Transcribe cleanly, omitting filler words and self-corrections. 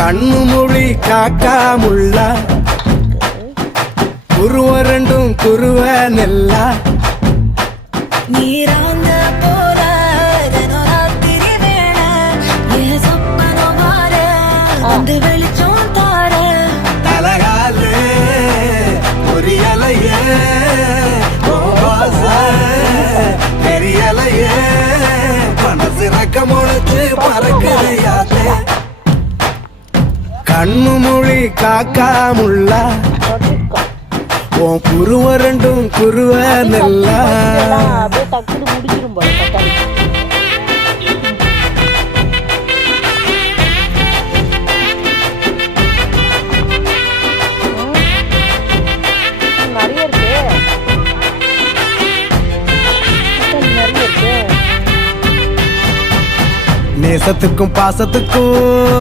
கண்ணு மொழி காக்கா முள்ளா குருவ ரெண்டும் குருவ நெல்லா நீராங்க போல ராத்திரி வேண என் சொப்பனம் மாற வந்து வெளிச்சம் தார தலகாலே பொரியலையே பெரியலையே மனசு ரக்க முளைச்சு பறக்கையாதே கண்ணு மொழி காக்கா முள்ளா உன் குருவ ரெண்டும் குருவ நெல்லா அப்படியே டக்குனு முடிச்சிடும் போல தக்காளி. நிறைய இருக்கு, நிறைய இருக்கு. நேசத்துக்கும் பாசத்துக்கும்